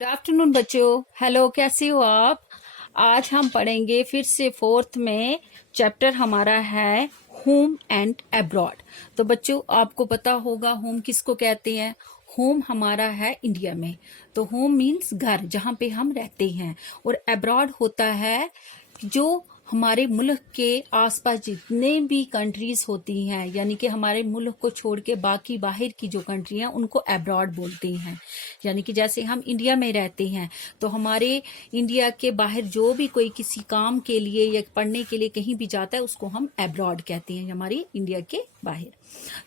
Good afternoon बच्चों। Hello, कैसे हो आप? आज हम पढ़ेंगे फिर से फोर्थ में। चैप्टर हमारा है होम एंड अब्रॉड। तो बच्चों, आपको पता होगा होम किसको कहते हैं। होम हमारा है इंडिया में। तो होम मीन्स घर, जहाँ पे हम रहते हैं। और अब्रॉड होता है जो हमारे मुल्क के आसपास जितने भी कंट्रीज होती हैं, यानी कि हमारे मुल्क को छोड़ के बाकी बाहर की जो कंट्री हैं उनको अब्रॉड बोलते हैं। यानी कि जैसे हम इंडिया में रहते हैं तो हमारे इंडिया के बाहर जो भी कोई किसी काम के लिए या पढ़ने के लिए कहीं भी जाता है उसको हम अब्रॉड कहते हैं, हमारी इंडिया के बाहर।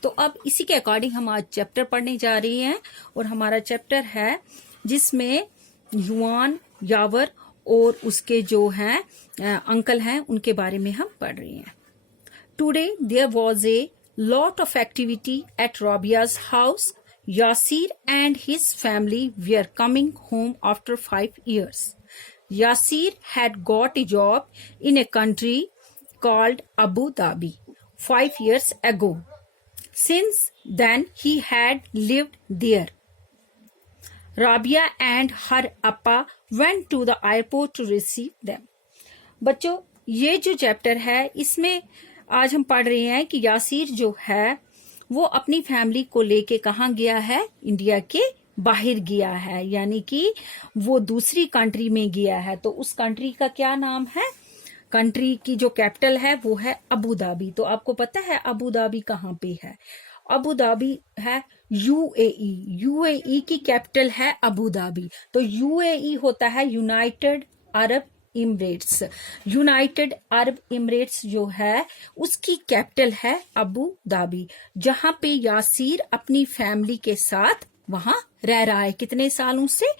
तो अब इसी के अकॉर्डिंग हम आज चैप्टर पढ़ने जा रहे हैं। और हमारा चैप्टर है जिसमें युआन, यावर और उसके जो हैं अंकल हैं उनके बारे में हम पढ़ रहे हैं। Today there was a lot of activity at Rabia's house. Yasir and his family were coming home after 5 years. Yasir had got a job in a country called Abu Dhabi 5 years ago. Since then, he had lived there. Rabia and her appa went to the airport to receive them. बच्चों, ये जो chapter है इसमें आज हम पढ़ रहे हैं कि यासीर जो है वो अपनी फैमिली को लेके कहाँ गया है, इंडिया के बाहर गया है, यानी कि वो दूसरी कंट्री में गया है। तो उस कंट्री का क्या नाम है? कंट्री की जो कैपिटल है वो है अबू धाबी। तो आपको पता है अबू धाबी कहाँ पे है? अबू धाबी है यूएई। यूएई की कैपिटल है अबू धाबी। तो यूएई होता है United Arab Emirates. United Arab Emirates जो है उसकी कैपिटल है अबू धाबी, जहां पे यासीर अपनी फैमिली के साथ वहां रह रहा है। कितने सालों से?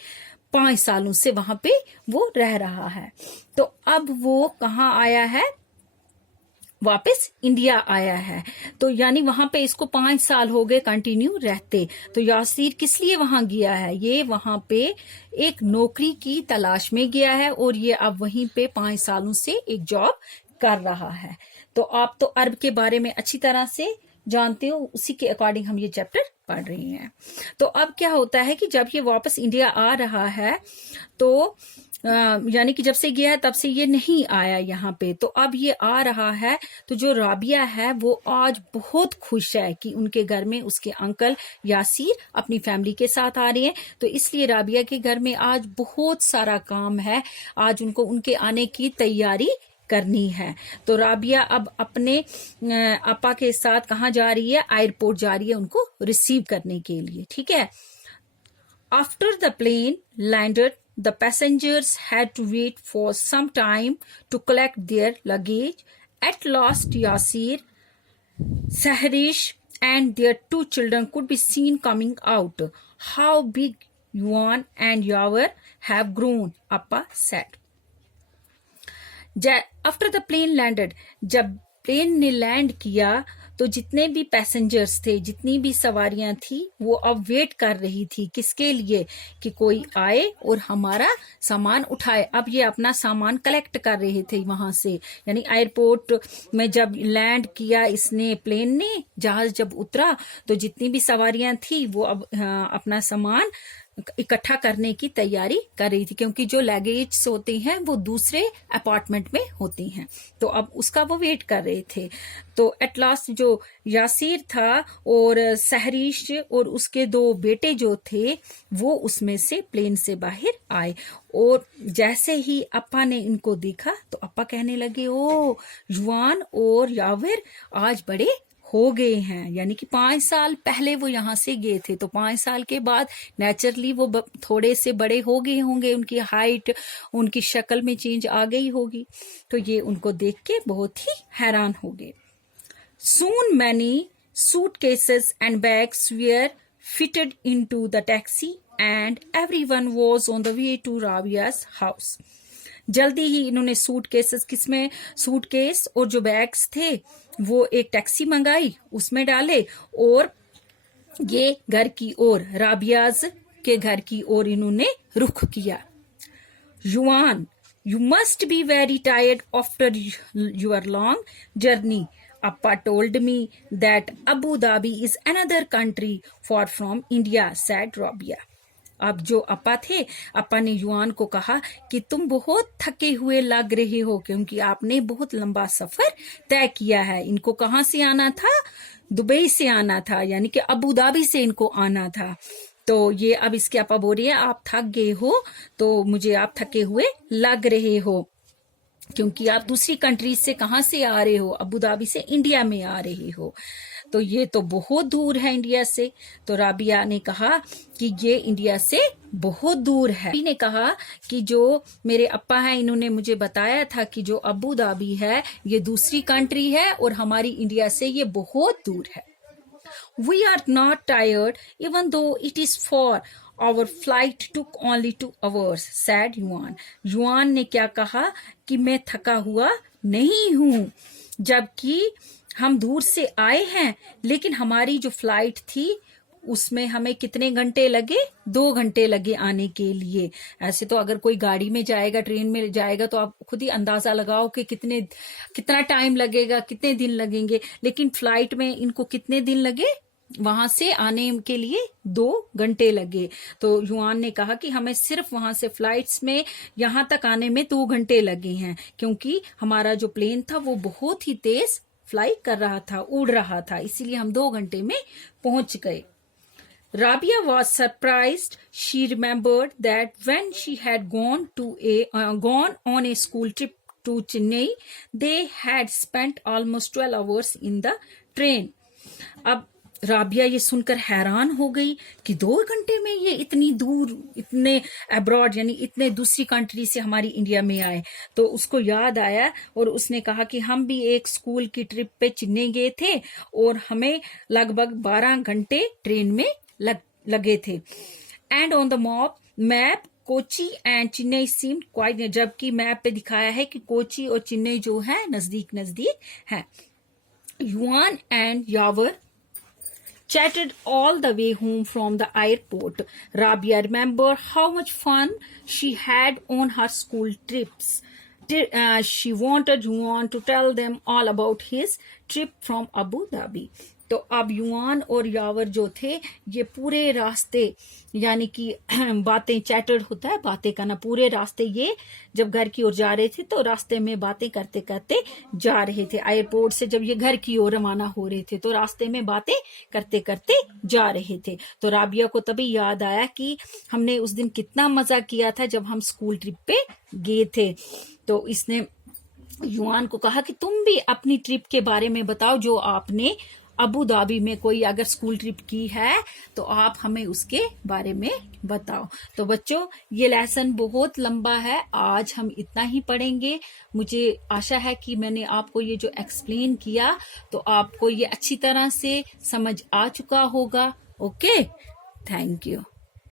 5 सालों से वहां पे वो रह रहा है। तो अब वो कहाँ आया है? वापस इंडिया आया है। तो यानी वहां पे इसको 5 साल हो गए कंटिन्यू रहते। तो यासीर किस लिए वहां गया है? ये वहां पे एक नौकरी की तलाश में गया है और ये अब वहीं पे 5 सालों से एक जॉब कर रहा है। तो आप तो अरब के बारे में अच्छी तरह से जानते हो, उसी के अकॉर्डिंग हम ये चैप्टर पढ़ रहे हैं। तो अब क्या होता है कि जब ये वापस इंडिया आ रहा है तो यानी कि जब से गया है तब से ये नहीं आया यहाँ पे। तो अब ये आ रहा है तो जो राबिया है वो आज बहुत खुश है कि उनके घर में उसके अंकल यासीर अपनी फैमिली के साथ आ रहे हैं। तो इसलिए राबिया के घर में आज बहुत सारा काम है। आज उनको उनके आने की तैयारी करनी है। तो राबिया अब अपने अपा के साथ कहाँ जा रही है? एयरपोर्ट जा रही है उनको रिसीव करने के लिए। ठीक है। After the plane landed, the passengers had to wait for some time to collect their luggage. At last, Yasir, Sahrish, and their 2 children could be seen coming out. How big Yuan and Yavar have grown, Appa said. After the plane landed, जब plane ने land किया तो जितने भी passengers थे, जितनी भी सवारियां थी, वो अब वेट कर रही थी। किसके लिए? कि कोई आए और हमारा सामान उठाए। अब ये अपना सामान कलेक्ट कर रहे थे वहां से। यानी एयरपोर्ट में जब लैंड किया इसने, प्लेन ने, जहाज जब उतरा तो जितनी भी सवारियां थी वो अब अपना सामान इकट्ठा करने की तैयारी कर रही थी, क्योंकि जो लगेज होते हैं वो दूसरे अपार्टमेंट में होती हैं। तो अब उसका वो वेट कर रहे थे। तो एट लास्ट जो यासीर था और सहरीश और उसके 2 बेटे जो थे वो उसमें से प्लेन से बाहर आए। और जैसे ही अप्पा ने इनको देखा तो अप्पा कहने लगे, ओ युआन और यावर आज बड़े हो गए हैं। यानी कि 5 साल पहले वो यहाँ से गए थे, तो 5 साल के बाद नेचुरली वो थोड़े से बड़े हो गए होंगे। उनकी हाइट, उनकी शक्ल में चेंज आ गई होगी। तो ये उनको देख के बहुत ही हैरान हो गए। Soon many suitcases and bags were fitted into the taxi and everyone was on the way to Rabia's house. जल्दी ही इन्होंने सूटकेसेस, किसमें सूटकेस और जो बैग्स थे वो एक टैक्सी मंगाई, उसमें डाले और ये घर की ओर, राबियाज के घर की ओर इन्होंने रुख किया। Yuan, you must be very tired after your long journey. Appa told me that Abu Dhabi is another country far from India, said Rabia. अब जो अप्पा थे, अप्पा ने युआन को कहा कि तुम बहुत थके हुए लग रहे हो क्योंकि आपने बहुत लंबा सफर तय किया है। इनको कहाँ से आना था? दुबई से आना था, यानी कि अबू धाबी से इनको आना था। तो ये अब इसके अप्पा बोल रही है आप थक गए हो, तो मुझे आप थके हुए लग रहे हो क्योंकि आप दूसरी कंट्री से कहाँ से आ रहे हो? अबू धाबी से इंडिया में आ रहे हो। तो ये तो बहुत दूर है इंडिया से। तो राबिया ने कहा कि ये इंडिया से बहुत दूर है। ने कहा कि जो मेरे अप्पा हैं इन्होंने मुझे बताया था कि जो अबू धाबी है ये दूसरी कंट्री है और हमारी इंडिया से ये बहुत दूर है। We are not tired even though it is far. Our flight took only 2 hours, said yuan. Yuan ने क्या कहा कि मैं थका हुआ नहीं हूं, जबकि हम दूर से आए हैं, लेकिन हमारी जो फ्लाइट थी उसमें हमें कितने घंटे लगे? 2 घंटे लगे आने के लिए। ऐसे तो अगर कोई गाड़ी में जाएगा, ट्रेन में जाएगा, तो आप खुद ही अंदाजा लगाओ कि कितना टाइम लगेगा, कितने दिन लगेंगे। लेकिन फ्लाइट में इनको कितने दिन लगे? वहां से आने के लिए 2 घंटे लगे। तो युआन ने कहा कि हमें सिर्फ वहां से फ्लाइट्स में यहां तक आने में 2 घंटे लगे हैं, क्योंकि हमारा जो प्लेन था वो बहुत ही तेज फ्लाई कर रहा था, उड़ रहा था, इसीलिए हम 2 घंटे में पहुंच गए। Rabia was surprised. She remembered that when she had gone on a school trip to Chennai, they had spent almost 12 hours in the train. अब राबिया ये सुनकर हैरान हो गई कि 2 घंटे में ये इतनी दूर, इतने अब्रॉड यानी इतने दूसरी कंट्री से हमारी इंडिया में आए। तो उसको याद आया और उसने कहा कि हम भी एक स्कूल की ट्रिप पे चेन्नई गए थे और हमें लगभग 12 घंटे ट्रेन में लगे थे। And on the map Kochi and Chennai seem quite, जबकि मैप पे दिखाया है कि कोची और चेन्नई जो है नजदीक नजदीक है। Yuan and Yavar chatted all the way home from the airport. Rabia remembered how much fun she had on her school trips. She wanted Yuan to tell them all about his trip from Abu Dhabi. तो अब yuan और यावर जो थे ये पूरे रास्ते, यानी कि बातें, चैटर्ड होता है बातें करना, पूरे रास्ते ये जब घर की ओर जा रहे थे तो रास्ते में बातें करते करते जा रहे थे। एयरपोर्ट से जब ये घर की ओर रवाना हो रहे थे तो रास्ते में बातें करते करते जा रहे थे। तो राबिया को तभी याद आया कि हमने उस दिन कितना मजा किया था जब हम स्कूल ट्रिप पे गए थे। तो इसने युआन को कहा कि तुम भी अपनी ट्रिप के बारे में बताओ, जो आपने अबू धाबी में कोई अगर स्कूल ट्रिप की है तो आप हमें उसके बारे में बताओ। तो बच्चों ये लेसन बहुत लंबा है, आज हम इतना ही पढ़ेंगे। मुझे आशा है कि मैंने आपको ये जो एक्सप्लेन किया तो आपको ये अच्छी तरह से समझ आ चुका होगा। Okay, thank you.